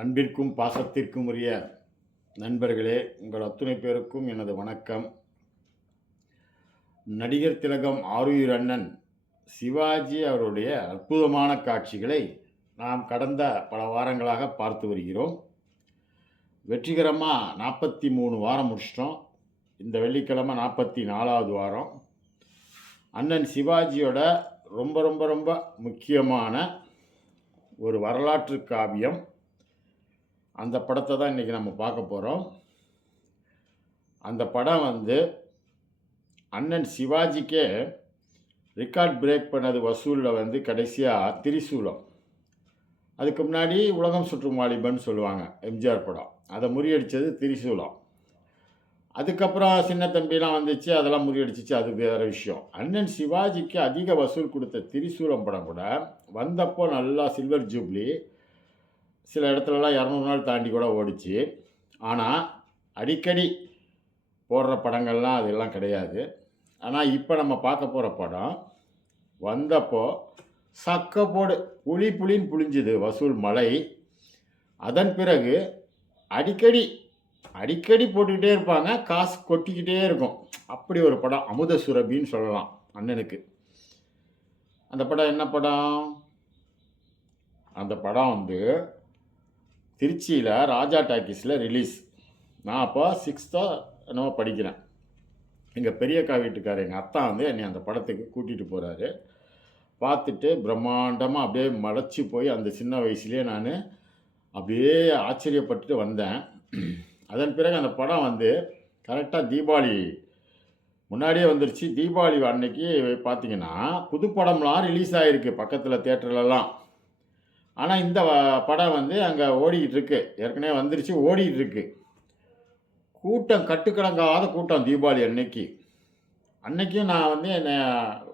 அன்பிற்கும் பாசத்திற்கும் உரிய நண்பர்களே, உங்கள் அத்துணை பேருக்கும் எனது வணக்கம். நடிகர் திலகம் ஆருயிர் அண்ணன் சிவாஜி அவருடைய அற்புதமான காட்சிகளை நாம் கடந்த பல வாரங்களாக பார்த்து வருகிறோம். வெற்றிகரமாக 43 வாரம் முடிச்சிட்டோம். இந்த வெள்ளிக்கிழமை 44வது வாரம். அண்ணன் சிவாஜியோட ரொம்ப ரொம்ப ரொம்ப முக்கியமான ஒரு வரலாற்று காவியம். அந்த படத்தை தான் இன்றைக்கி நம்ம பார்க்க போகிறோம். அந்த படம் அண்ணன் சிவாஜிக்கே ரெக்கார்ட் பிரேக் பண்ணது வசூலில் கடைசியாக திரிசூலம். அதுக்கு முன்னாடி உலகம் சுற்றும் வாலிபன் சொல்லுவாங்க, எம்ஜிஆர் படம். அதை முறியடித்தது திரிசூலம். அதுக்கப்புறம் சின்ன தம்பிலாம் வந்துச்சு, அதெல்லாம் முறியடிச்சிச்சு, அது வேறு விஷயம். அண்ணன் சிவாஜிக்கு அதிக வசூல் கொடுத்த திரிசூலம் படம் கூட வந்தப்போ நல்லா சில்வர் ஜூப்ளி, சில இடத்துலலாம் 200 நாள் தாண்டி கூட ஓடிச்சு. ஆனால் அடிக்கடி போடுற படங்கள்லாம் அதெல்லாம் கிடையாது. ஆனால் இப்போ நம்ம பார்க்க போகிற படம் வந்தப்போ சக்கப்போடு புளின்னு புளிஞ்சுது வசூல் மலை. அதன் பிறகு அடிக்கடி போட்டுக்கிட்டே இருப்பாங்க, காசு கொட்டிக்கிட்டே இருக்கும். அப்படி ஒரு படம் அமுத சுரபின்னு சொல்லலாம் அண்ணனுக்கு. அந்த படம் என்ன படம்? அந்த படம் திருச்சியில் ராஜா டாக்கீஸில் ரிலீஸ். நான் அப்போ 6th என்னவோ படிக்கிறேன். எங்கள் பெரியக்கா வீட்டுக்கார் எங்கள் அத்தா என்னை அந்த படத்துக்கு கூட்டிகிட்டு போகிறாரு. பார்த்துட்டு பிரம்மாண்டமாக அப்படியே மலைச்சி போய் அந்த சின்ன வயசுலேயே நான் அப்படியே ஆச்சரியப்பட்டுட்டு வந்தேன். அதன் பிறகு அந்த படம் கரெக்டாக தீபாவளி முன்னாடியே வந்துருச்சு. தீபாவளி அன்னைக்கு பார்த்திங்கன்னா புது படம்லாம் ரிலீஸ் ஆகிருக்கு பக்கத்தில் தேட்டர்லலாம். ஆனால் இந்த படம் அங்கே ஓடிக்கிட்டு இருக்கு, ஏற்கனவே வந்துருச்சு, ஓடிக்கிட்டு இருக்கு. கூட்டம் கட்டுக்கடங்காத கூட்டம் தீபாவளி அன்னைக்கும் நான் என்னை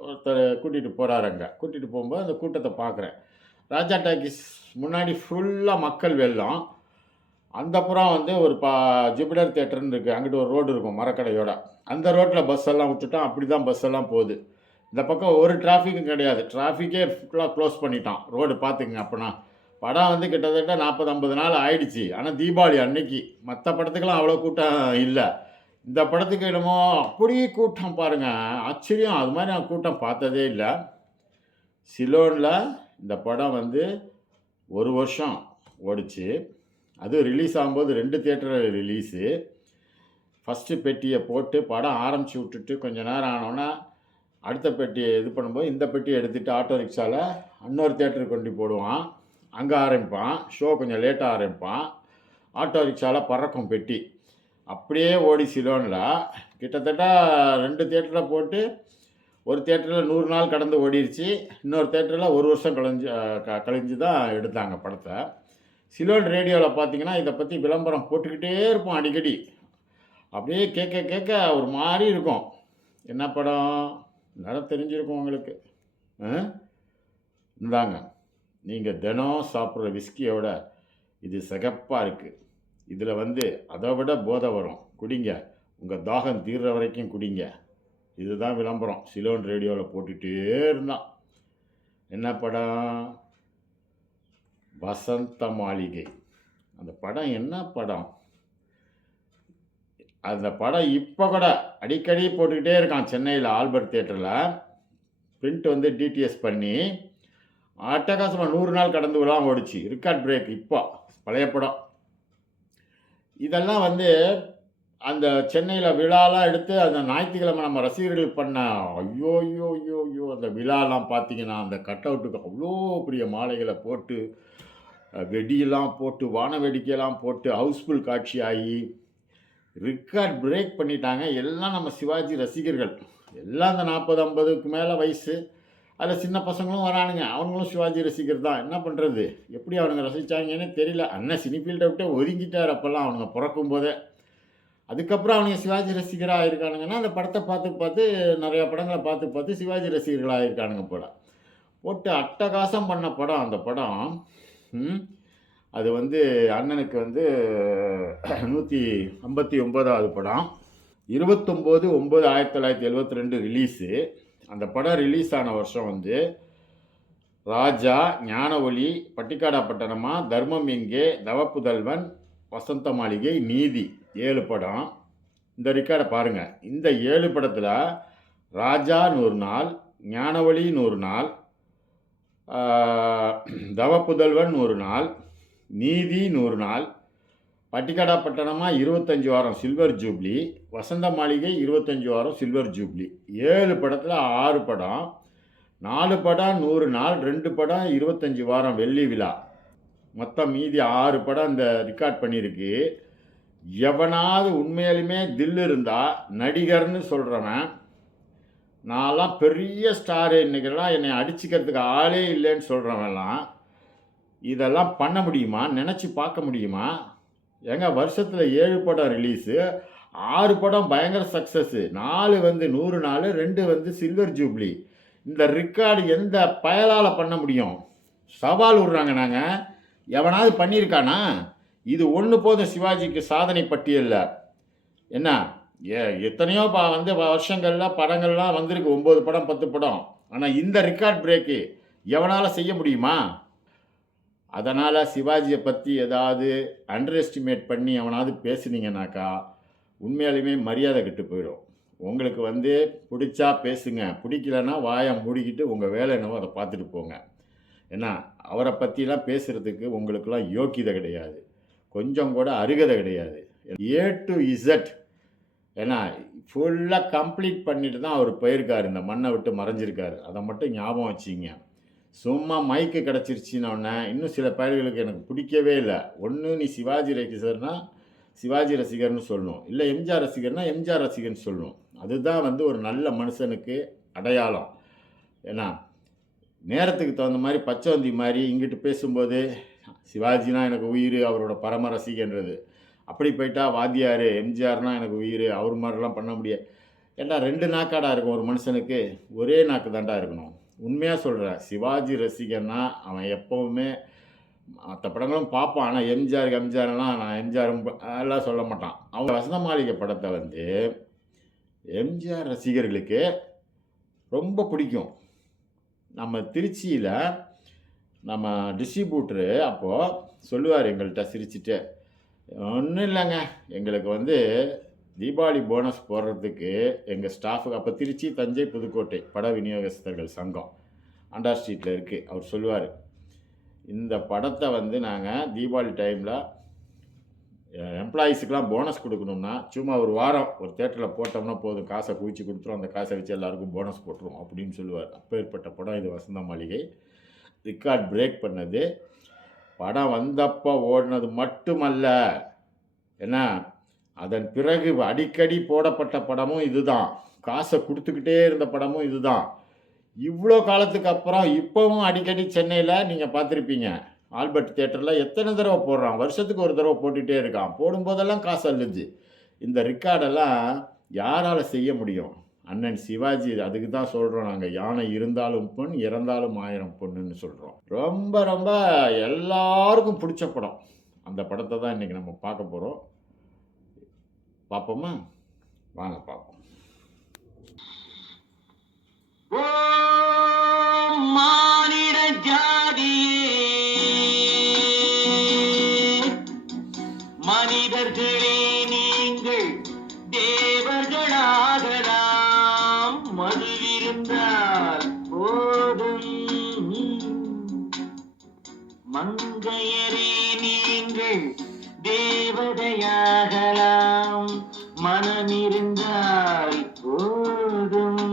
ஒருத்தர் கூட்டிகிட்டு போகிறாரு. அங்கே கூட்டிகிட்டு போகும்போது அந்த கூட்டத்தை பார்க்குறேன். ராஜா டாக்கீஸ் முன்னாடி ஃபுல்லாக மக்கள் வெள்ளம். அந்த புறம் ஒரு ஜூபிட்டர் தேட்டர்னு இருக்குது, அங்கிட்டு ஒரு ரோடு இருக்கும் மரக்கடையோட. அந்த ரோட்டில் பஸ் எல்லாம் விட்டுட்டோம். அப்படி தான் பஸ் எல்லாம் போகுது. இந்த பக்கம் ஒரு டிராஃபிக்கும் கிடையாது, டிராஃபிக்கே ஃபுல்லாக க்ளோஸ் பண்ணிட்டான் ரோடு. பார்த்துக்குங்க. அப்போனா படம் கிட்டத்தட்ட 40-50 நாள் ஆயிடுச்சு. ஆனால் தீபாவளி அன்னைக்கு மற்ற படத்துக்கெல்லாம் அவ்வளோ கூட்டம் இல்லை. இந்த படத்துக்கு என்னமோ அப்படியே கூட்டம் பாருங்கள், ஆச்சரியம். அது மாதிரி நான் கூட்டம் பார்த்ததே இல்லை. சிலோனில் இந்த படம் 1 வருஷம் ஓடிச்சு. அது ரிலீஸ் ஆகும்போது 2 தியேட்டரில் ரிலீஸு. ஃபஸ்ட்டு பெட்டியை போட்டு படம் ஆரம்பித்து விட்டுட்டு கொஞ்சம் நேரம் ஆனோன்னா அடுத்த பெட்டியை இது பண்ணும்போது இந்த பெட்டியை எடுத்துகிட்டு ஆட்டோ ரிக்ஷாவில் இன்னொரு தேட்டருக்கு கொண்டு போடுவான். அங்கே ஆரம்பிப்பான் ஷோ, கொஞ்சம் லேட்டாக ஆரம்பிப்பான். ஆட்டோ ரிக்ஷாவில் பறக்கும் பெட்டி. அப்படியே ஓடி சிலோனில் கிட்டத்தட்ட 2 தியேட்டரில் போட்டு ஒரு தேட்டரில் 100 நாள் கடந்து ஓடிடுச்சு. இன்னொரு தேட்டரில் 1 வருஷம் கழிஞ்சு தான் எடுத்தாங்க படத்தை. சிலோன் ரேடியோவில் பார்த்தீங்கன்னா இதை பற்றி விளம்பரம் போட்டுக்கிட்டே இருப்போம் அடிக்கடி. அப்படியே கேட்க ஒரு மாதிரி இருக்கும். என்ன படம் நல்லா தெரிஞ்சிருக்கும் உங்களுக்கு. இந்தாங்க, நீங்கள் தினம் சாப்பிட்ற விஸ்கியோட இது சிகப்பாக இருக்குது. இதில் அதை விட போதை வரும், குடிங்க, உங்கள் தாகம் தீர்ற வரைக்கும் குடிங்க. இதுதான் விளம்பரம் சிலோன் ரேடியோவில் போட்டுகிட்டே இருந்தான். என்ன படம்? வசந்த மாளிகை. அந்த படம் என்ன படம்? அந்த படம் இப்போ கூட அடிக்கடி போட்டுக்கிட்டே இருக்கான் சென்னையில் ஆல்பர்ட் தியேட்டரில். பிரிண்ட் டிடிஎஸ் பண்ணி அட்டகாசமாக 100 நாள் கடந்து விழாம் ஓடிச்சு. Record break. இப்போ பழைய படம் இதெல்லாம் அந்த சென்னையில் விழாலாம் எடுத்து அந்த ஞாயிற்றுக்கிழமை நம்ம ரசிகர்கள் பண்ண ஐயோ அந்த விழாலாம் பார்த்தீங்கன்னா அந்த கட் அவுட்டுக்கு அவ்வளோ பெரிய மாலைகளை போட்டு, வெடியெல்லாம் போட்டு, வான வேடிக்கையெல்லாம் போட்டு, ஹவுஸ்ஃபுல் காட்சி ஆகி ரெக்கார்ட் பிரேக் பண்ணிட்டாங்க. எல்லாம் நம்ம சிவாஜி ரசிகர்கள், எல்லாம் அந்த 40-50க்கு மேலே வயசு. அதில் சின்ன பசங்களும் வரானுங்க, அவங்களும் சிவாஜி ரசிகர் தான். என்ன பண்ணுறது, எப்படி அவனுங்க ரசித்தாங்கன்னு தெரியல. அண்ணன் சினிஃபீல்டை விட்டு ஒதுங்கிட்டார் அப்போல்லாம் அவனுங்க பிறக்கும் போதே. அதுக்கப்புறம் அவனுங்க சிவாஜி ரசிகராக ஆகிருக்கானுங்கன்னா அந்த படத்தை பார்த்து நிறையா படங்களை பார்த்து சிவாஜி ரசிகர்களாக ஆகிருக்கானுங்க போல். போட்டு அட்டகாசம் பண்ண படம் அந்த படம். அது அண்ணனுக்கு 159வது படம். 29/9/1972 ரிலீஸு. அந்த படம் ரிலீஸ் ஆன வருஷம் ராஜா, ஞானஒளி, பட்டிக்காடா பட்டணமா, தர்மம் எங்கே, தவப்புதல்வன், வசந்த மாளிகை, நீதி 7 படம். இந்த ரெக்கார்டை பாருங்க. இந்த 7 படத்துல ராஜா 100 நாள், ஞானவழி 100 நாள், தவப்புதல்வன் 100 நாள், நீதி 100 நாள், பட்டிக்காடா பட்டணமா 25 வாரம் சில்வர் ஜூப்ளி, வசந்த மாளிகை 25 வாரம் சில்வர் ஜூப்ளி. 7 படத்தில் 6 படம், 4 படம் 100 நாள், 2 படம் 25 வாரம் வெள்ளி விழா. மொத்தம் மீதி 6 படம் இந்த ரெக்கார்ட் பண்ணியிருக்கு. எவனாவது உண்மையிலுமே தில் இருந்தா நடிகர்னு சொல்கிறவன், நான்லாம் பெரிய ஸ்டாரு, இன்னைக்கெல்லாம் என்னை அடிச்சுக்கிறதுக்கு ஆளே இல்லைன்னு சொல்கிறவன்லாம் இதெல்லாம் பண்ண முடியுமா? நினச்சி பார்க்க முடியுமா? ஏங்க வருஷத்தில் 7 படம் ரிலீஸு, 6 படம் பயங்கர சக்ஸஸ்ஸு, 4 வந்து 100 நாள், 2 வந்து சில்வர் ஜூப்ளி. இந்த ரெக்கார்டு எந்த பயலால் பண்ண முடியும்? சவால் விடுறாங்க. நாங்கள் எவனாவது பண்ணியிருக்கானா? இது ஒன்று போதும் சிவாஜிக்கு சாதனை பட்டியலில். என்ன எத்தனையோ வந்து வருஷங்களில் படங்கள்லாம் வந்திருக்கு, 9 படம் 10 படம். ஆனால் இந்த ரெக்கார்ட் பிரேக்கு எவனால் செய்ய முடியுமா? அதனால் சிவாஜியை பற்றி ஏதாவது அண்டர் எஸ்டிமேட் பண்ணி எவனாவது பேசுனீங்கன்னாக்கா உண்மையாலுமே மரியாதை கெட்டு போயிடும். உங்களுக்கு வந்து பிடிச்சா பேசுங்க, பிடிக்கலன்னா வாயை மூடிக்கிட்டு உங்கள் வேலை என்னவோ அதை பார்த்துட்டு போங்க. ஏன்னா அவரை பற்றிலாம் பேசுகிறதுக்கு உங்களுக்கெல்லாம் யோக்கியதை கிடையாது, கொஞ்சம் கூட அருகதை கிடையாது. A to Z ஏன்னா ஃபுல்லாக கம்ப்ளீட் பண்ணிட்டு தான் அவர் போயிருக்கார், இந்த மண்ணை விட்டு மறைஞ்சிருக்காரு. அதை மட்டும் ஞாபகம் வச்சிங்க. சும்மா மைக்கு கிடச்சிருச்சின்னொன்னே இன்னும் சில பேர்களுக்கு எனக்கு பிடிக்கவே இல்லை. ஒன்று நீ சிவாஜி ரசிகர்னா சிவாஜி ரசிகர்னு சொல்லணும், இல்லை எம்ஜிஆர் ரசிகர்னா எம்ஜிஆர் ரசிகர்னு சொல்லணும். அதுதான் வந்து ஒரு நல்ல மனுஷனுக்கு அடையாளம். ஏன்னா நேரத்துக்கு தகுந்த மாதிரி பச்சைவந்தி மாதிரி இங்கிட்டு பேசும்போது சிவாஜினா எனக்கு உயிர், அவரோட பரம ரசிகன்றது. அப்படி போயிட்டா வாத்தியார் எம்ஜிஆர்னால் எனக்கு உயிர், அவர் மாதிரிலாம் பண்ண முடியாது. ஏன்னா 2 நாக்காடாக இருக்கும் ஒரு மனுஷனுக்கு, ஒரே நாக்கு தாண்டா இருக்கணும். உண்மையாக சொல்கிறேன், சிவாஜி ரசிகன்னா அவன் எப்போவுமே மற்ற படங்களும் பார்ப்பான். ஆனால் எம்ஜிஆர்லாம் நான் எம்ஜிஆரும் எல்லாம் சொல்ல மாட்டான். அவன் வசந்த மாளிகை படத்தை வந்து எம்ஜிஆர் ரசிகர்களுக்கு ரொம்ப பிடிக்கும். நம்ம திருச்சியில் நம்ம டிஸ்ட்ரிபியூட்டரு அப்போது சொல்லுவார் எங்கள்கிட்ட சிரிச்சுட்டு, ஒன்றும் இல்லைங்க, எங்களுக்கு வந்து தீபாவளி போனஸ் போடுறதுக்கு எங்கள் ஸ்டாஃபுக்கு, அப்போ திருச்சி தஞ்சை புதுக்கோட்டை பட விநியோகஸ்தர்கள் சங்கம் ஆண்டார் ஸ்ட்ரீட்டில் இருக்குது. அவர் சொல்லுவார், இந்த படத்தை வந்து நாங்கள் தீபாவளி டைமில் எம்ப்ளாயீஸுக்கெலாம் போனஸ் கொடுக்கணும்னா சும்மா ஒரு வாரம் ஒரு தேட்டரில் போட்டோம்னா போதும், காசை குவிச்சு கொடுத்துரும், அந்த காசை வச்சு எல்லாருக்கும் போனஸ் போட்டுரும் அப்படின்னு சொல்லுவார். அப்பேற்பட்ட படம் இது வசந்த மாளிகை. ரெக்கார்ட் பிரேக் பண்ணது. படம் வந்தப்போ ஓடினது மட்டுமல்ல, ஏன்னா அதன் பிறகு அடிக்கடி போடப்பட்ட படமும் இதுதான், காசை கொடுத்துக்கிட்டே இருந்த படமும் இதுதான். இவ்வளோ காலத்துக்கு அப்புறம் இப்போவும் அடிக்கடி சென்னையில் நீங்கள் பார்த்துருப்பீங்க, ஆல்பர்ட் தியேட்டரில் எத்தனை தடவை போடுறான், வருஷத்துக்கு ஒரு தடவை போட்டுகிட்டே இருக்கான். போடும்போதெல்லாம் காசு அள்ளுது. இந்த ரெக்கார்டெல்லாம் யாரால் செய்ய முடியும்? அண்ணன் சிவாஜி. அதுக்கு தான் சொல்கிறோம் நாங்கள், யானை இருந்தாலும் பொன், இறந்தாலும் 1000 பொண்ணுன்னு சொல்கிறோம். ரொம்ப ரொம்ப எல்லாருக்கும் பிடிச்ச படம். அந்த படத்தை தான் இன்றைக்கி நம்ம பார்க்க போகிறோம். பார்ப்போமா? வாங்க பார்ப்போம். மானிட ஜாதியே, மனிதர்களே நீங்கள் தேவர்களாகலாம், மதுவிருந்தால் போதும். மங்கையரே நீங்கள் தேவதையாகலாம், மனமிருந்தால் போதும்.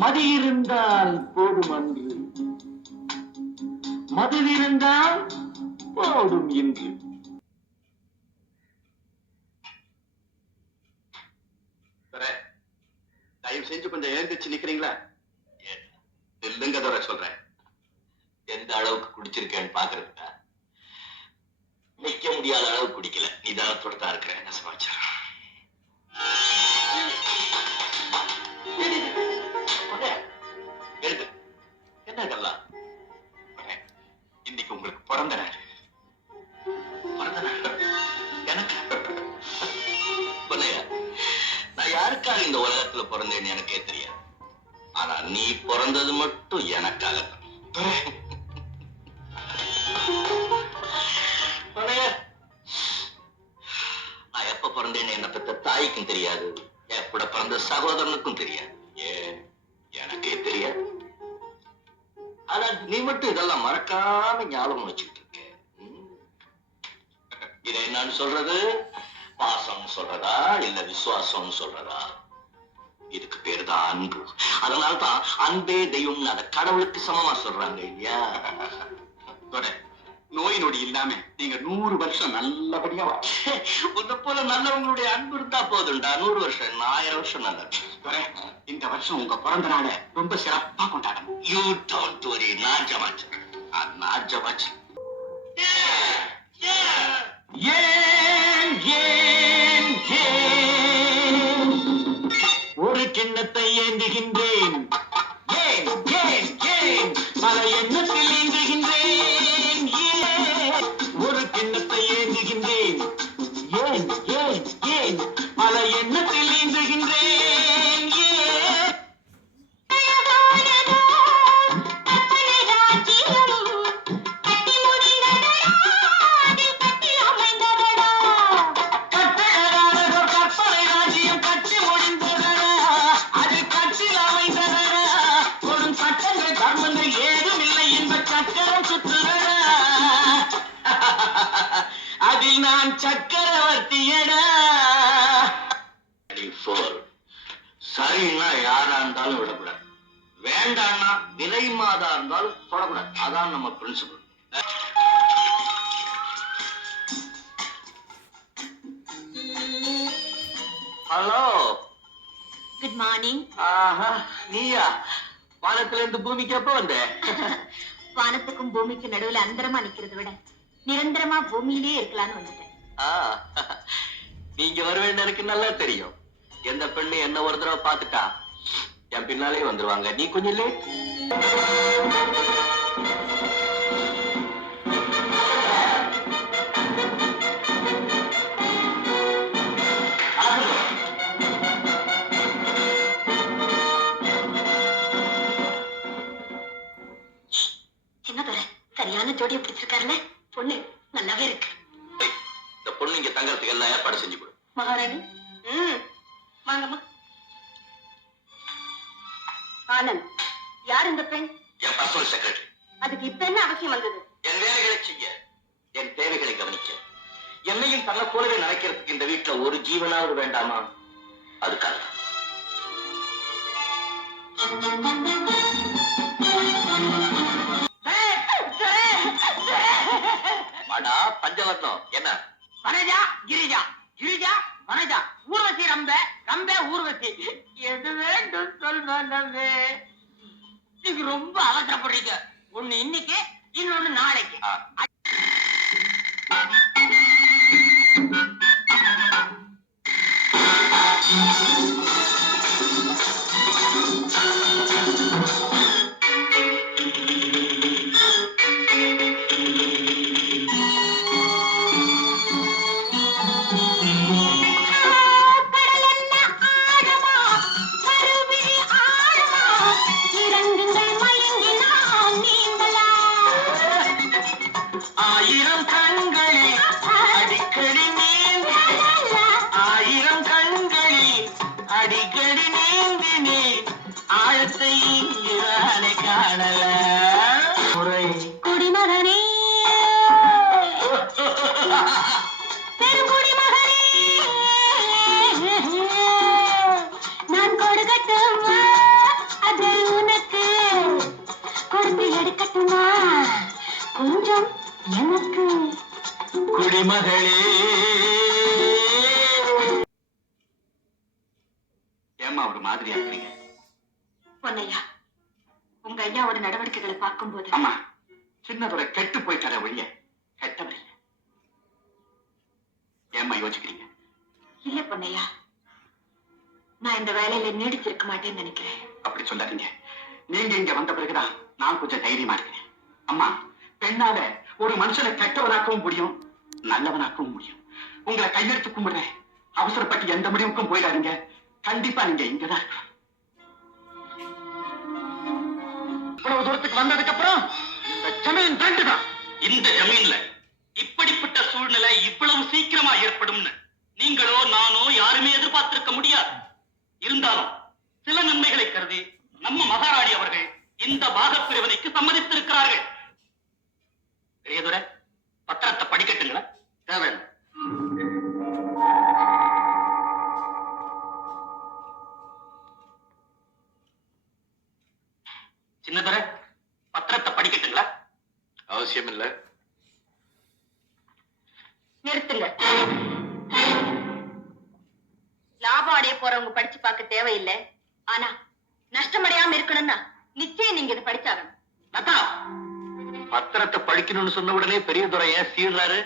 மதி இருந்தால் போதும் அன்று, மதுவிருந்தால் போதும் என்று. தயவு செஞ்சு கொஞ்சம் எழுந்திருச்சு நிக்கிறீங்களா? இல்லைங்க தோற சொல்றேன், எந்த அளவுக்கு குடிச்சிருக்கேன்னு பாக்குறதுக்கா? நிக்க முடியாத அளவுக்கு குடிக்கல, நிதானத்தோட தான் இருக்கிறேன். என்ன சமாச்சாரம்? என்ன இதெல்லாம்? இன்னைக்கு உங்களுக்கு பிறந்த நாள். எனக்கு நான் யாருக்காக இந்த உலகத்துல பிறந்தேன்னு எனக்கே தெரியாது. ஆனா நீ பிறந்தது மட்டும் எனக்காக. நான் எப்ப பிறந்தேன்னு என்ன பெத்த தாய்க்கும் தெரியாது, என் கூட பிறந்த சகோதரனுக்கும் தெரியாது, ஏன் எனக்கே தெரியாது. ஆனா நீ மட்டும் இதெல்லாம் மறக்காம ஞாபகம் வச்சுட்டு இருக்க. இதை என்னன்னு சொல்றது? பாசம் சொல்றதா இல்ல விசுவாசம் சொல்றதா? இதுக்கு பேரு தான் அன்பு. அதனால்தான் அன்பே தெய்வம்னு அத கடவுளுக்கு சமமா சொல்றாங்க இல்லையா? நோய் நொடி இல்லாம நீங்க 100 வருஷம் நல்லபடியா உன்ன போல நல்லவங்களுடைய அன்பு இருந்தா போதுண்டா. 100 வருஷம் 1000 வருஷம் நல்ல. இந்த வருஷம் உங்க பிறந்த நாளை ரொம்ப சிறப்பா கொண்டாடணும். You don't worry. நாஜமாச்சு நாஜமாச்சு. ஏன் ஏன் ஏன் ஒரு கிண்ணத்தை ஏந்துகின்றேன், ஏன் ஏன் ஏன் பல எண்ணத்தில் ஏந்துகின்றேன், ஏன் ஒரு கிண்ணத்தை ஏந்துகின்றேன், ஏன் ஏன் ஏன் பல எண்ணத்தில் ஏந்துகின்றேன், ஏன் அதில் நான் சக்கரவர்த்தியடா. சரின்னா யாரா இருந்தாலும் விடக்கூடாது, வேண்டாம்னா விலை மாதா இருந்தாலும் தொடக்கூடாது. அதான் நம்ம பிரின்சிபல். Hello, good morning. ஆஹா, நீயா? வானத்துல இருந்து பூமிக்கு எப்ப வந்த? வானத்துக்கும் பூமிக்கும் நடுவுல அந்தரமா நிக்கிறத விட நிரந்தரமா பூமியிலே இருக்கலாம்னு வந்துட்டேன். நீங்க வருவேன்னு எனக்கு நல்லா தெரியும். எந்த பெண்ணு என்ன ஒரு தடவை பாத்துட்டா என் பின்னாலே வந்துருவாங்க. நீ கொஞ்சம் லேட். என்ன தர சரியான ஜோடியை பிடிச்சிருக்காருல்ல. பொண்ணு நல்லாவே இருக்கு. இந்த பொண்ணு இங்க தங்கறதுக்கு எல்லாம் ஏற்பாடு செஞ்சு கொடு. மகாராணி, வாங்கம்மா. ஆனந்த், யார் இந்த பெண்? என் பர்சனல் செக்ரட்டரி. அதுக்கு இப்ப என்ன அவசியம் வந்தது? என் வேலைகளை செய்ய, என் தேவைகளை கவனிக்க, என்னையும் தன்னை போலவே நினைக்கிறதுக்கு இந்த வீட்டுல ஒரு ஜீவனாவது வேண்டாமா? அதுக்காக பஞ்சவர்ணம். என்ன? வனஜா கிரிஜா, கிரிஜா வனஜா, ஊர்வசி ரம்ப, ரம்ப ஊர்வசி. எது வேண்டும் சொல் மனமே. நீங்க ரொம்ப அவசரப்படுறீங்க. ஒண்ணு இன்னைக்கு, இன்னொன்னு நாளைக்கு. ஆயிரம் கண்களில் அடிக்கடி நீந்தி, ஆயிரம் கண்களில் அடிக்கடி நீந்தினே, ஆழத்தை இங்கிறானை காணல. குடிமகனே, பெருங்குடிமகனே, நான் கொடுக்கட்டுமா அது உனக்கு? கொடுத்து எடுக்கட்டுமா கொஞ்சம் எனக்கு? குடிமகளே. ஏமா ஒரு மாதிரி ஆக்குறீங்க? பொன்னையா, உங்க ஐயாவோட நடவடிக்கைகளை பார்க்கும்போது அம்மா, சின்னதுரை கெட்டு போயிட்டார ஒழிய கெட்டவர் இல்லை. ஏமா யோசிக்கிறீங்க? இல்ல பொன்னையா, நான் இந்த வேலையில நீடிச்சிருக்க மாட்டேன்னு நினைக்கிறேன். அப்படி சொல்லாதீங்க. நீங்க இங்க வந்த பிறகுதான் நான் கொஞ்சம் தைரியமா இருக்கிறேன். அம்மா, பெண்ணால ஒரு மனுஷனை கெட்டவனாக்கவும் முடியும், நல்லவனாக்கவும் முடியும். உங்களை கையெடுத்து கும்பிடுறேன். அவசரப்பட்டு எந்த முடிவுக்கும் போயிடாதீங்க. கண்டிப்பா நீங்க இங்கதான் இருக்கணும். இவ்வளவு தூரத்துக்கு வந்ததுக்கு அப்புறம் இந்த ஜமீன் தான். இந்த ஜமீன்ல இப்படிப்பட்ட சூழ்நிலை இவ்வளவு சீக்கிரமா ஏற்படும்னு நீங்களோ நானோ யாருமே எதிர்பார்த்திருக்க முடியாது. இருந்தாலும் சில நன்மைகளை கருதி நம்ம மகாராணி அவர்கள் இந்த பாகப்பிரிவினைக்கு சம்மதித்திருக்கிறார்கள். பெரியதுரை, பத்திரத்தை படிக்கட்டுங்களா? தேவையில்லை. சின்னதுரை, பத்திரத்தை படிக்கட்டுங்களா? அவசியம் இல்லை. நிறுத்துங்க. லாபம் அடைய போறவங்க படிச்சு பார்க்க தேவையில்லை. ஆனா நஷ்டமடையாம இருக்கணும்னா நிச்சயம் நீங்க இதை படிச்சாகணும். லதா, பத்திரத்தை படிக்கணும்னு சொன்ன உடனே பெரியதுரை ஏன் சீர்றாரு?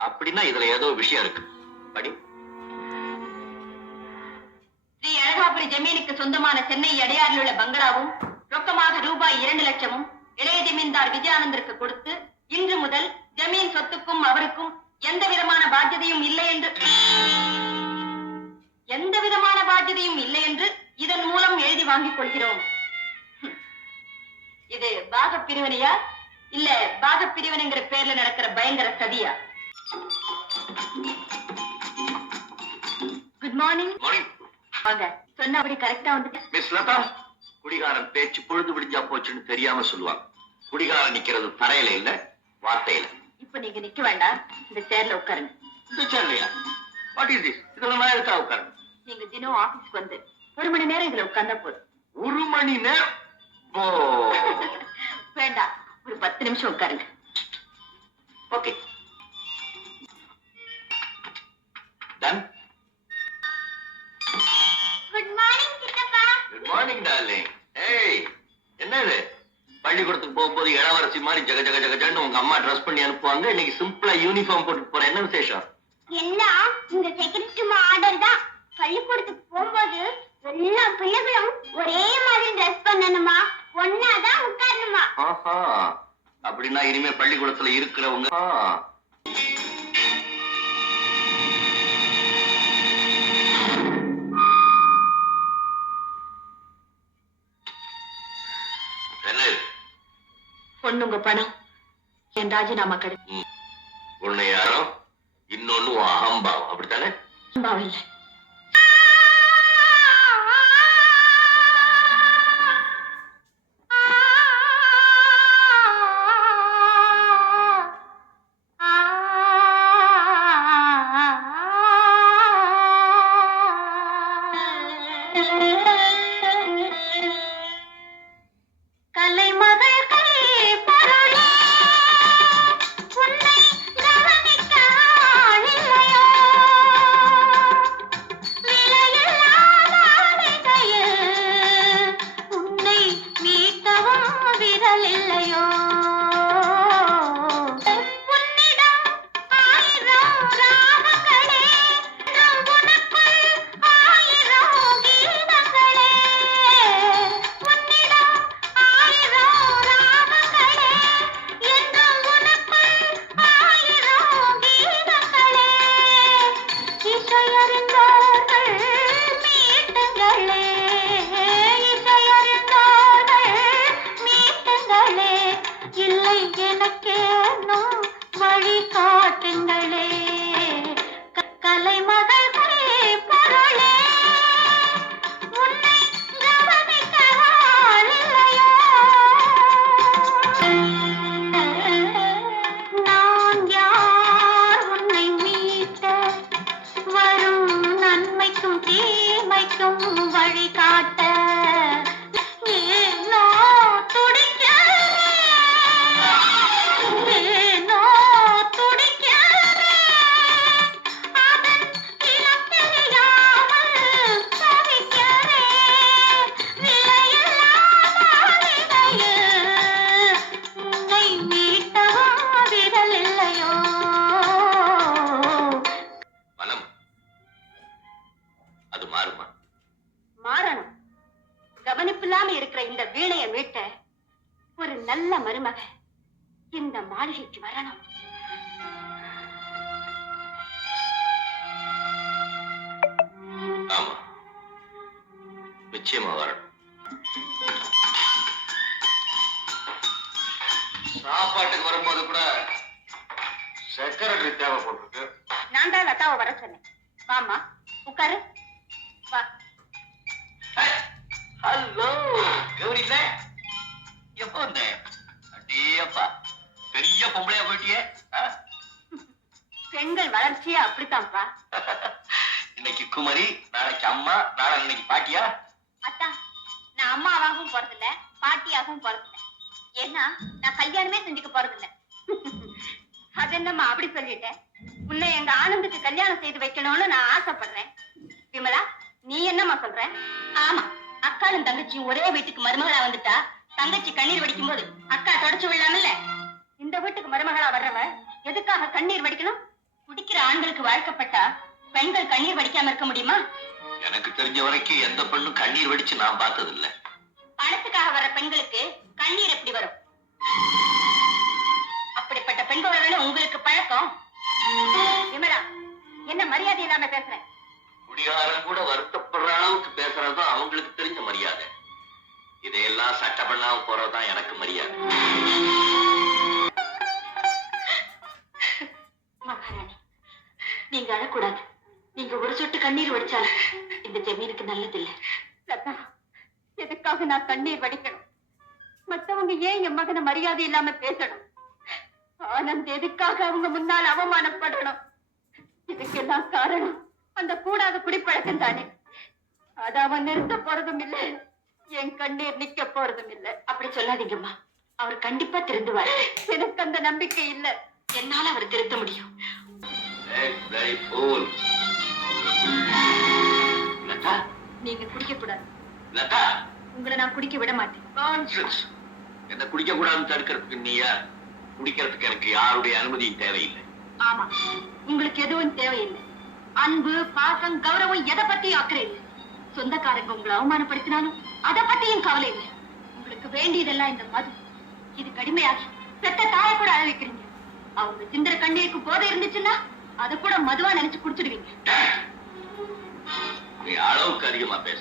அப்படின்னா இதுல ஏதோ விஷயம் இருக்கு. படி. ஸ்ரீ அழகாபுரி ஜமீனுக்கு சொந்தமான சென்னை அடையாறில் உள்ள பங்களாவும் ரொக்கமாக ரூபாய் 2 லட்சமும் இளைய ஜமீன்தார் விஜயானந்தருக்கு கொடுத்து இன்று முதல் ஜமீன் சொத்துக்கும் அவருக்கும் எந்த விதமான பாத்தியதையும் இல்லை என்று இதன் மூலம் எழுதி வாங்கிக் கொள்கிறோம். இது பாக பிரிவினையா இல்ல பாக பிரிவினைங்கிற பேர்ல நடக்கிற பயங்கர சதியா? Good morning. வாங்க. சொன்னபடி கரெக்டா வந்துட்டு. மிஸ் லதா, குடிகாரன் பேச்சு பொழுது விடிஞ்சா போச்சுன்னு தெரியாம சொல்லுவாங்க. குடிகாரன் நிக்கிறது தரையில இல்ல, வார்த்தையில. இப்ப நீங்க நிக்க வேண்டாம், இந்த சேர்ல உட்காருங்க. இந்த சேர்லையா? What is this? இதுல நான் இருக்கா உட்காருங்க. நீங்க தினம் ஆபீஸ்க்கு வந்து 1 மணி நேரம் இதுல உட்கார்ந்தா போதும். 1 மணி நேரம்? ஓ வேண்டாம், ஒரு 10 நிமிஷம் உட்காருங்க. ஓகே. டன். குட் மார்னிங் சித்தப்பா. Good morning darling. ஏய், என்னது? பள்ளிக்கூடத்துக்கு போகும்போது இளவரசி மாதிரி ஜக ஜக ஜகஜன்னு உங்க அம்மா ட்ரெஸ் பண்ணி அனுப்புவாங்க. இன்னைக்கு சிம்பிளா யூனிஃபார்ம் போட்டு போற. என்ன விசேஷம்? எல்லாம் இந்த செக்ரட்டரி ஆர்டர் தான். பள்ளிக்கூடத்துக்கு போகும்போது எல்லா பிள்ளைகளும் ஒரே மாதிரி ட்ரெஸ் பண்ணணுமா, ஒன்னாதான் உட்காரணுமா. ஆஹா, அப்படின்னா இனிமே பள்ளிக்கூடத்துல இருக்கிறவங்க பொண்ணுங்க பணம் என் ராஜினாமா கடிதம். ஒண்ணு யாரோ இன்னொன்னு அகம்பாவம், அப்படித்தானே? அம்பாவும் இல்லை. மாறணும். கவனிப்பில்லாம இருக்கிற இந்த வீணையை மீட்ட ஒரு நல்ல மருமக இந்த மாளிகைக்கு வரணும். ஆமா, நிச்சயமா வரணும். சாப்பாட்டுக்கு வரும்போது கூட செக்ரட்டரி தேவைப்பட்டிருக்கு. நான் தான் லதாவை வர சொன்னேன். வாமா உட்காரு. வா. ஹலோ கௌரி இல்ல, எப்போ வந்த? அடேப்பா, பெரிய பொம்பளையா போயிட்டியே. பெண்கள் வளர்ச்சியே அப்படித்தான்ப்பா. இன்னைக்கு குமரி, நாளைக்கு அம்மா, நாளைக்கு பாட்டியா? அத்தா, நான் அம்மாவாகவும் போறதில்ல, பாட்டியாகவும் போறதில்ல. ஏன்னா நான் கல்யாணமே செஞ்சுக்க போறதில்ல. அது என்னம்மா அப்படி சொல்லிட்டேன்? உன்னை எங்க ஆனந்துக்கு கல்யாணம் செய்து வைக்கணும்னு நான் ஆசைப்படுறேன். விமலா, நீ என்னம்மா சொல்ற? ஆமா, அக்காளும் தங்கச்சியும் ஒரே வீட்டுக்கு மருமகளா வந்துட்டா தங்கச்சி கண்ணீர் வடிக்கும் போது அக்கா தொடச்சு விடலாம்ல. இந்த வீட்டுக்கு மருமகளா வர்றவ எதுக்காக கண்ணீர் வடிக்கணும்? குடிக்கிற ஆண்களுக்கு வாழ்க்கப்பட்டா பெண்கள் கண்ணீர் வடிக்காம இருக்க முடியுமா? எனக்கு தெரிஞ்ச வரைக்கும் எந்த பெண்ணும் கண்ணீர் வடிச்சு நான் பார்த்தது இல்ல. பணத்துக்காக வர்ற பெண்களுக்கு கண்ணீர் எப்படி வரும்? அப்படிப்பட்ட பெண்களோட உங்களுக்கு பழக்கம்? விமலா, என்ன மரியாதை இல்லாம பேசுறேன்? குடிகாரன் கூட வருத்தப்படுற அளவுக்கு பேசுறதுதான் அவங்களுக்கு தெரிஞ்ச மரியாதை. இதையெல்லாம் சட்ட பண்ணாம போறதுதான் எனக்கு மரியாதை. மகாராணி, நீங்க அழக்கூடாது. நீங்க ஒரு சொட்டு கண்ணீர் வடிச்சாலும் இந்த ஜமீனுக்கு நல்லதில்லை. லதா, எதுக்காக நான் கண்ணீர் வடிக்கணும்? மத்தவங்க ஏன் என் மகனை மரியாதை இல்லாம பேசணும்? ஆனந்த் எதுக்காக அவங்க முன்னால் அவமானப்படணும்? இதுக்கெல்லாம் காரணம் அந்த கூடாத குடிப்பழக்கம் தானே. அத அவன் நிறுத்த போறதும் இல்லை, என் கண்ணீர் நிக்க போறதும் இல்லை. அப்படி சொல்லாதீங்கம்மா, அவர் கண்டிப்பா திருந்துவார். எனக்கு அந்த நம்பிக்கை இல்லை. என்னால அவர் திருத்த முடியும். நீங்க குடிக்க கூடாது. உங்களை நான் குடிக்க விட மாட்டேன். என்ன குடிக்க கூடாதுன்னு தடுக்கிறதுக்கு நீயா? குடிக்கிறதுக்கு எனக்கு யாருடைய அனுமதியும் தேவையில்லை. ஆமா, உங்களுக்கு எதுவும் தேவையில்லை. அன்பு, பாசம், கௌரவம் எதை பத்தியும் அக்கறை இல்லை. சொந்தக்காரங்க உங்களை அவமானப்படுத்தினாலும் அதை பத்தியும் கவலை இல்லை. உங்களுக்கு வேண்டியதெல்லாம் இந்த மது. இது கடுமையாகி பெத்த தாயை கூட அழ வைக்கிறீங்க. அவங்க சிந்திர கண்ணீருக்கு போதை இருந்துச்சுன்னா அதை கூட மதுவா நினைச்சு குடிச்சிடுவீங்க. நீ அளவுக்கு அதிகமா பேச.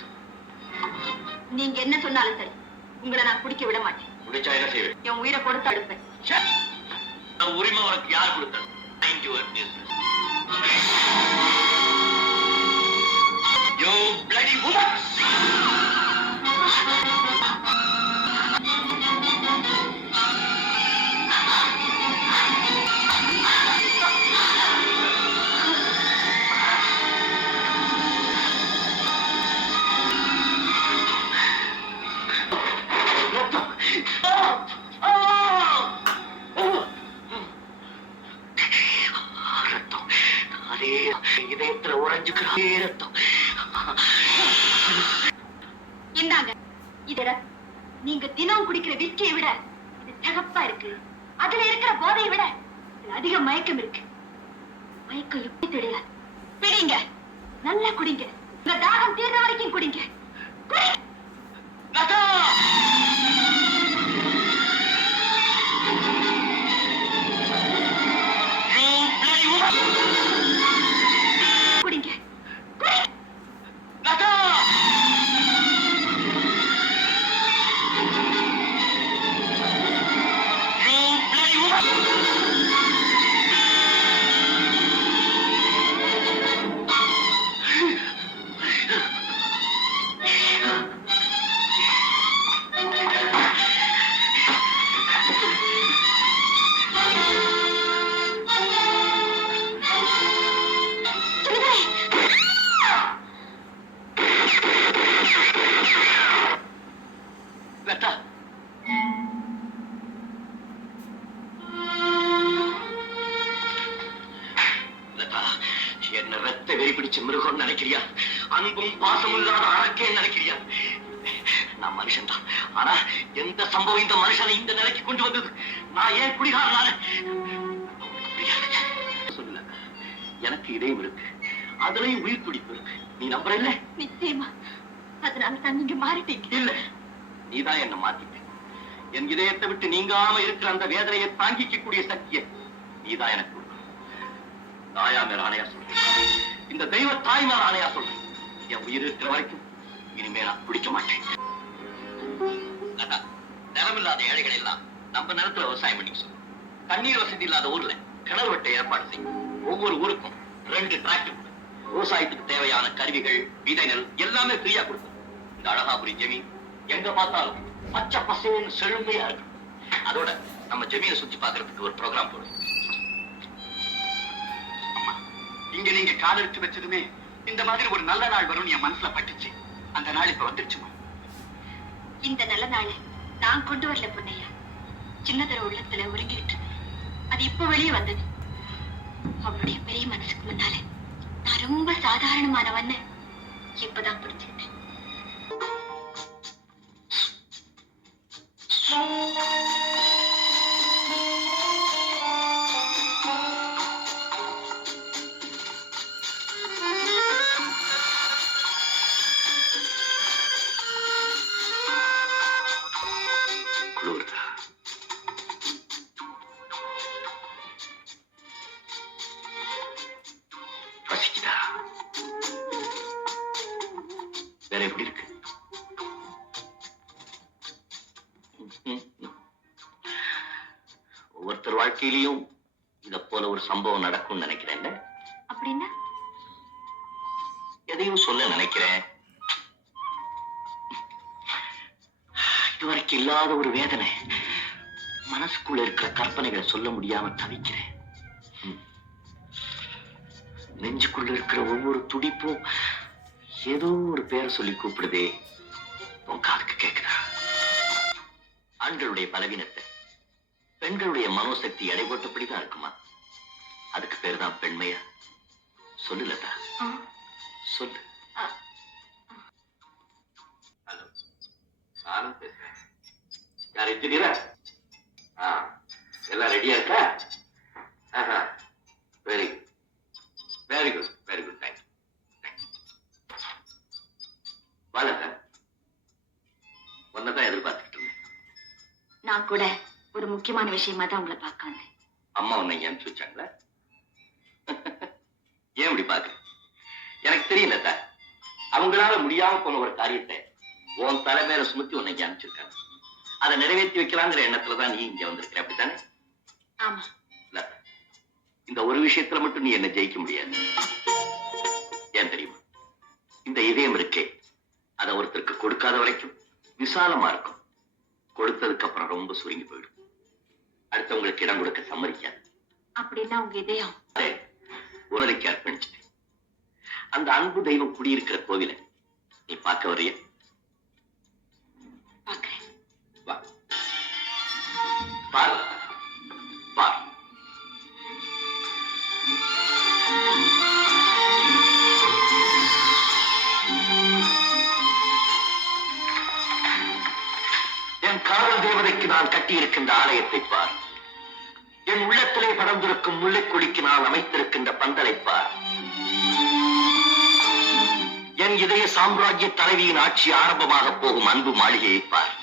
நீங்க என்ன சொன்னாலும் சரி, உங்களை நான் குடிக்க விட மாட்டேன். குடிச்சா என்ன செய்வேன்? என் உயிரை கொடுத்து அடுப்பேன். உரிமை உனக்கு யார் கொடுத்தது? You bloody woman! இதயத்துல உறைஞ்சுக்கிற ரத்தம். இந்தாங்க, இது ரத்தம். நீங்க தினம் குடிக்கிற விஸ்கியை விட இது சிகப்பா இருக்கு. அதுல இருக்கிற போதையை விட இதுல அதிக மயக்கம் இருக்கு. மயக்கம் எப்படி தெரியாது? பிடிங்க, நல்லா குடிங்க. உங்க தாகம் தீர்ற வரைக்கும் குடிங்க. குடிங்க. என்ன ரத்த வெறி பிடிச்ச மிருகம் நினைக்கிறியா? அன்பும் பாசமும் இல்லாத அழக்கே நினைக்கிறியா? நான் மனுஷன் தான். ஆனா எந்த சம்பவம் இந்த மனுஷனை இந்த நிலைக்கு கொண்டு வந்தது? நான் ஏன் குடிகாரனால சொல்ல. எனக்கு இதயம் இருக்கு, அதுலயும் உயிர் துடிப்பு இருக்கு. நீ நம்புற இல்ல? நிச்சயமா. அதனால தான் நீங்க மாறிட்டீங்க. இல்ல, நீதான் என்ன மாத்திட்ட. என் இதயத்தை விட்டு நீங்காம இருக்கிற அந்த வேதனையை தாங்கிக்கக்கூடிய சக்தியை நீதான் எனக்கு கொடுக்கணும். தாயா மேல ஆணையா சொல்றேன், இந்த தெய்வ தாய் மேல ஆணையா சொல்றேன், என் உயிர் இருக்கிற வரைக்கும் இனிமே நான் குடிக்க மாட்டேன். நிலமில்லாத ஏழைகள் எல்லாம் நம்ம நிலத்துல விவசாயம் பண்ணிக்க சொல்லு. தண்ணீர் வசதி இல்லாத ஊர்ல கிணறு வெட்ட ஏற்பாடு செய்யும். ஒவ்வொரு ஊருக்கும் 2 டிராக்டர் விவசாயத்துக்கு தேவையான கருவிகள், விதைகள் எல்லாமே ஃப்ரீயா கொடுக்கும். இந்த அழகாபுரி ஜமீன் எங்க பார்த்தாலும் பச்சை பசேன்னு செழுமையா இருக்கும். அதோட நம்ம ஜமீனை சுத்தி பார்க்கறதுக்கு ஒரு ப்ரோக்ராம் போடுவோம். இங்க நீங்க கால் எடுத்து வச்சதுமே இந்த மாதிரி ஒரு நல்ல நாள் வரும் என் மனசுல பட்டுச்சு. அந்த நாள் இப்ப வந்துருச்சுமா. இந்த நல்ல நாள் நான் கொண்டு வரல பொன்னையா, சின்னதர உள்ளத்துல உருங்கிட்டு இருந்தது. அது இப்ப வெளியே வந்தது. அவளுடைய பெரிய மனசுக்கு முன்னாலே நான் ரொம்ப சாதாரணமானவன்னு இப்பதான் புரிஞ்சுக்கிட்டேன். குளிருதா? பசிக்குதா? வேற எப்படி இருக்கு? ஒவ்வொருத்தர் வாழ்க்கையிலையும் இத போல ஒரு சம்பவம் நடக்கும்னு நினைக்கிறேன். அப்படின்னா எதையும் சொல்ல நினைக்கிறேன். இதுவரைக்கும் இல்லாத ஒரு வேதனை. மனசுக்குள்ள இருக்கிற கற்பனைகளை சொல்ல முடியாம தவிக்கிறேன். நெஞ்சுக்குள்ள இருக்கிற ஒவ்வொரு துடிப்பும் ஏதோ ஒரு பேரை சொல்லி கூப்பிடுதே. உன் காதுக்கு கேட்குதா? ஆண்களுடைய பலவீனத்தை பெண்களுடைய மனோசக்தி எடை போட்டபடிதான் இருக்குமா? அதுக்கு பேர் தான் பெண்மையா? சொல்லு லதா, சொல்லு. ஹலோ, நானும் பேசுறேன். யார் இன்ஜினியரா? எல்லாம் ரெடியா இருக்கா? Very good, very good, very good. Thank you. வாழ ஒன்னதான் எதிர்பார்த்துக்கிட்டு இருந்தேன். நான் கூட ஒரு முக்கியமான விஷயமா தான் உங்களை பார்க்க வந்தேன். அம்மா உன்னை அனுப்பிச்சு வச்சாங்களா? ஏன் இப்படி பாக்குற? எனக்கு தெரியல சார். அவங்களால முடியாம போன ஒரு காரியத்தை உன் தலைமையில சுமத்தி உன்னை இங்க அனுப்பிச்சிருக்காங்க. அதை நிறைவேற்றி வைக்கலாங்கிற எண்ணத்துலதான் நீ இங்க வந்திருக்கிற, அப்படித்தானே? ஆமா. இல்ல, இந்த ஒரு விஷயத்துல மட்டும் நீ என்ன ஜெயிக்க முடியாது. ஏன் தெரியுமா? இந்த இதயம் இருக்கே, அதை ஒருத்தருக்கு கொடுக்காத வரைக்கும் விசாலமா இருக்கும். கொடுத்ததுக்கு அப்புறம் ரொம்ப சுருங்கி போயிடும். அடுத்தவங்களுக்கு இடம் கொடுக்க சம்மதிக்காது. அப்படின்னா உங்க இதயம் உடலுக்கு அர்ப்பணிச்சுட்டு அந்த அன்பு தெய்வம் குடியிருக்கிற கோவில நீ பார்க்க வர்றிய? பார்க்கிறேன். வா, பாரு, பாரு. என் காதல் தேவதைக்கு நான் கட்டியிருக்கின்ற ஆலயத்தை பார். என் உள்ளத்திலே படர்ந்திருக்கும் முல்லைக்கொடிக்கு நான் அமைத்திருக்கின்ற பந்தலை பார். என் இதய சாம்ராஜ்ய தலைவியின் ஆட்சி ஆரம்பமாக போகும் அன்பு மாளிகையை பார்.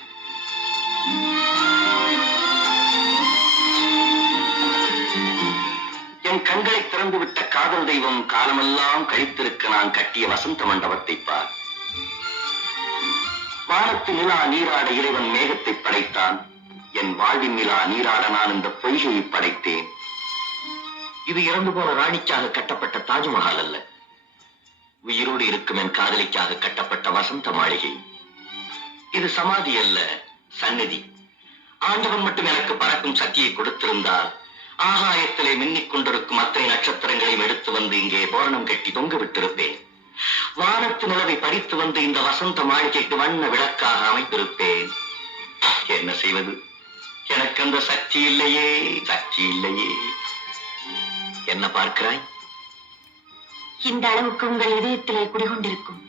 என் கண்களை திறந்துவிட்ட காதல் தெய்வம் காலமெல்லாம் கழித்திருக்க நான் கட்டிய வசந்த மண்டபத்தை பார். வானத்து நிலா நீராட இறைவன் மேகத்தை படைத்தான். என் வாழ்வின் நிலா நீராட நான் இந்த பொய்கையை படைத்தேன். இது இறந்து போன ராணிக்காக கட்டப்பட்ட தாஜ்மஹால் அல்ல, உயிரோடு இருக்கும் என் காதலிக்காக கட்டப்பட்ட வசந்த மாளிகை. இது சமாதி அல்ல, சந்நிதி. ஆண்டவன் மட்டும் எனக்கு பறக்கும் சக்தியை கொடுத்திருந்தால் ஆகாயத்திலே மின்னிக் கொண்டிருக்கும் அத்தனை நட்சத்திரங்களையும் எடுத்து வந்து இங்கே தோரணம் கட்டி தொங்க விட்டிருப்பேன். வானத்து நிலவை பறித்து வந்து இந்த வசந்த மாளிகைக்கு வண்ண விளக்காக அமைத்திருப்பேன். என்ன செய்வது? எனக்கு அந்த சக்தி இல்லையே, சக்தி இல்லையே. என்ன பார்க்கிறாய்? இந்த அளவுக்கு உங்கள் இதயத்திலே குடிகொண்டிருக்கும்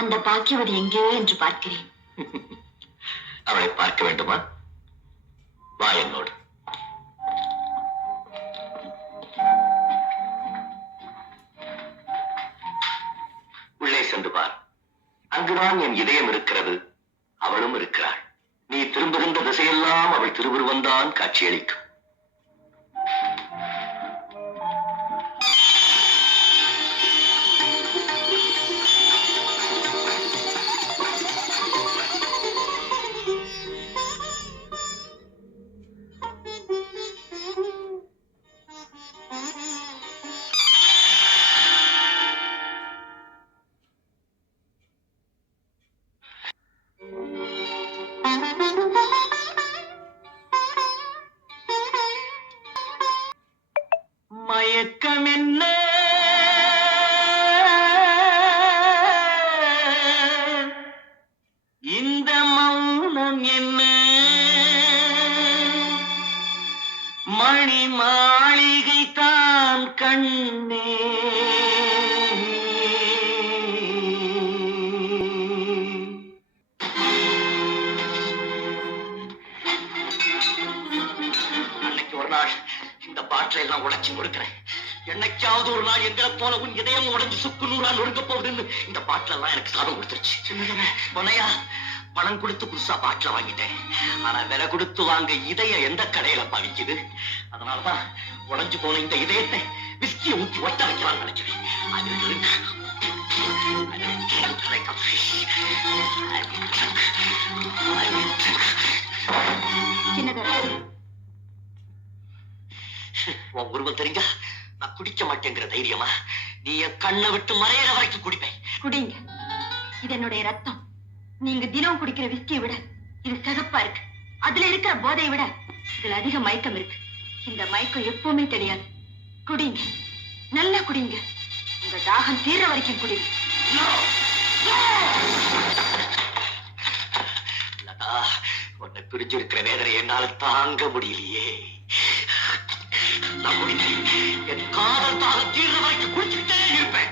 அந்த பாக்கியவதி எங்கே என்று பார்க்கிறேன். அவளை பார்க்க வேண்டுமா? வா என்னோடு. உள்ளே சென்று பார். அங்குதான் என் இதயம் இருக்கிறது, அவளும் இருக்கிறாள். நீ திரும்புகின்ற திசையெல்லாம் அவள் திருவுருவந்தான் காட்சியளிக்கும். மயக்கம் என்ன இந்த மௌனம் என்ன மணி மாளிகை தான் கண்ணே அன்னைக்கு ஒரு நாள் இந்த பாட்டில எல்லாம் உடைச்சு கொடுக்கிறேன். என்னைக்காவது ஒரு நாள் எங்களை போல உன் இதயம் உடைஞ்சு சுக்கு நூறா நொறுங்க போகுதுன்னு இந்த பாட்டில எல்லாம் எனக்கு சாபம் கொடுத்துருச்சு. பொன்னையா, பணம் கொடுத்து புதுசா பாட்டில வாங்கிட்டேன். ஆனா விலை கொடுத்து வாங்க இதயம் எந்த கடையில பாவிக்குது? அதனாலதான் உடைஞ்சு போன இந்த இதயத்தை விஸ்கியை ஊத்தி ஒட்ட வைக்கலாம்னு நினைக்கிறேன். அது like a fish. I will drink. I will drink. சின்னதரசி, உன் உருவம் தெரிஞ்சா நான் குடிக்க மாட்டேங்கிற தைரியமா? நீ என் கண்ணை விட்டு மறையிற வரைக்கும் குடிப்பேன். குடிங்க. இது என்னுடைய ரத்தம். நீங்க தினம் குடிக்கிற விஸ்கியை விட இது சிகப்பா இருக்கு. அதுல இருக்கிற போதையை விட இதுல அதிக மயக்கம் இருக்கு. இந்த மயக்கம் எப்பவுமே தெரியாது. குடிங்க, நல்லா குடிங்க. உங்க தாகம் தீர வரைக்கும் குடிங்க. லதா, உன்னை பிரிஞ்சிருக்கிற வேதனை என்னால தாங்க முடியலையே. நான் குடிக்கிறேன். என் காதல் தாகம் தீர வரைக்கும் குடிச்சுக்கிட்டே இருப்பேன்.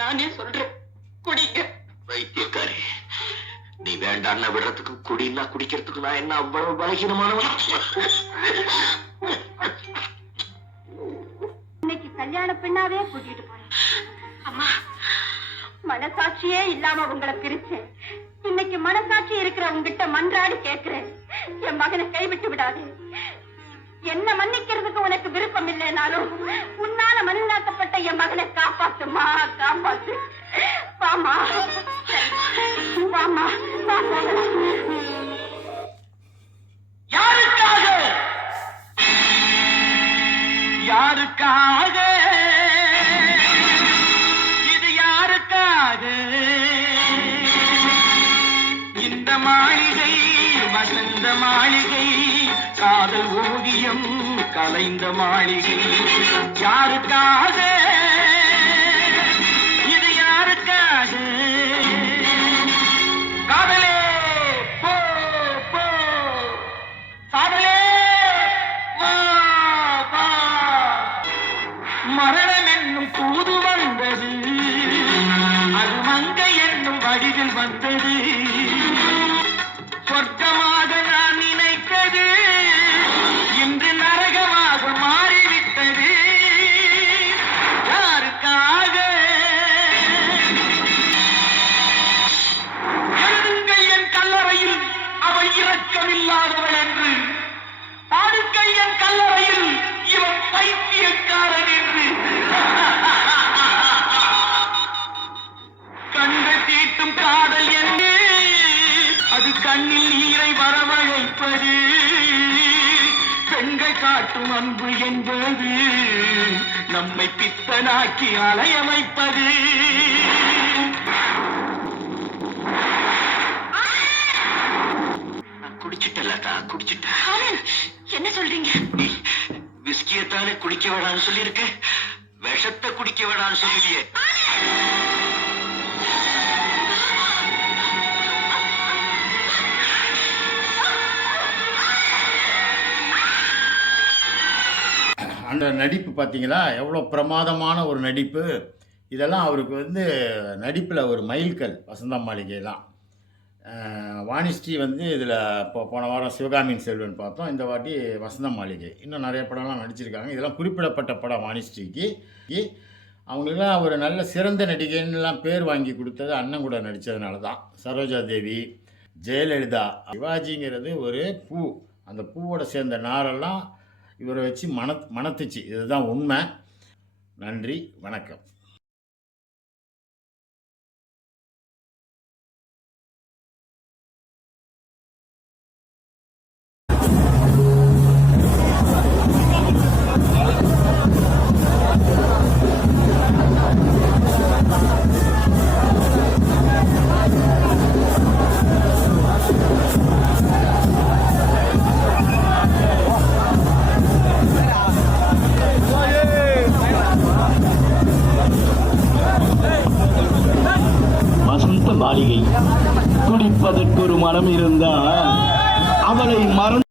நானே சொல்றேன், குடிங்க. வைத்தியக்காரி, நீ வேண்டான்னு விடுறதுக்கு குடின்னா குடிக்கிறதுக்கு நான் என்ன அவ்வளவு பலகீனமானவன்? இன்னைக்கு கல்யாண பெண்ணாவே கூட்டிட்டு போறேன். அம்மா, மனசாட்சியே இல்லாம உங்களை பிரிச்சேன். இன்னைக்கு மனசாட்சி இருக்கிற உங்ககிட்ட மன்றாடி கேட்கிறேன், என் மகனை கைவிட்டு விடாது. என்ன மன்னிக்கிறதுக்கு உனக்கு விருப்பம் இல்லைனாலும் உன்னால மனிதனாக்கப்பட்ட என் மகனை காப்பாத்துமா, காப்பாத்து. வாமா, வாமா, வாமா. யாருக்காக? யாருக்காக? இது யாருக்காக? இந்த மாளிகை வசந்த மாளிகை, காதல் ஓவியம் கலைந்த மாளிகை. யாருக்காக? இது யாருக்காக? காதலே போ போ, காதலே வா வா. மரணம் என்னும் தூது வந்தது, அது மங்கை என்னும் வடிவில் வந்தது. சொர்க்கமாக நான் நினைத்தது இன்று நரகமாக மாறிவிட்டது. யாருக்காக? எழுதுங்கள் என் கல்லறையில் அவள் இரக்கமில்லாதவள் என்று, பாடுங்கள் என் கல்லறையில் இவன் பைத்தியக்காரன் என்று. கண்கள் தீட்டும் காதல் என்று அது கண்ணில் நீரை வரவழைப்பது. பெண்கள் காட்டும் அன்பு என்பது நம்மை பித்தனாக்கி அலையமைப்பது. குடிச்சிட்டலடா, குடிச்சிட்டேன். என்ன சொல்றீங்க? நீ விஸ்கியத்தானே குடிக்க வேணாம்னு சொல்லியிருக்க, விஷத்தை குடிக்க வேணாம்னு சொல்லியே. அந்த நடிப்பு பார்த்தீங்களா, எவ்வளோ பிரமாதமான ஒரு நடிப்பு. இதெல்லாம் அவருக்கு வந்து நடிப்பில் ஒரு மைல்கல். வசந்த மாளிகைலாம் வாணிஸ்ரீ வந்து இதில் போன வாரம் சிவகாமியின் செல்வன் பார்த்தோம். இந்த வாட்டி வசந்த மாளிகை. இன்னும் நிறைய படம்லாம் நடிச்சிருக்காங்க. இதெல்லாம் குறிப்பிடப்பட்ட படம் வாணிஸ்ரீக்கு. அவங்களுக்குலாம் ஒரு நல்ல சிறந்த நடிகைன்னுலாம் பேர் வாங்கி கொடுத்தது அண்ணன் கூட நடித்ததுனால தான். சரோஜா தேவி, ஜெயலலிதா. சிவாஜிங்கிறது ஒரு பூ. அந்த பூவோட சேர்ந்த நாரெல்லாம் இவரை வச்சு மணத்துச்சு. இதுதான் உண்மை. நன்றி, வணக்கம். குடிப்பதற்கு ஒரு மனம் இருந்தால் அவளை மறந்து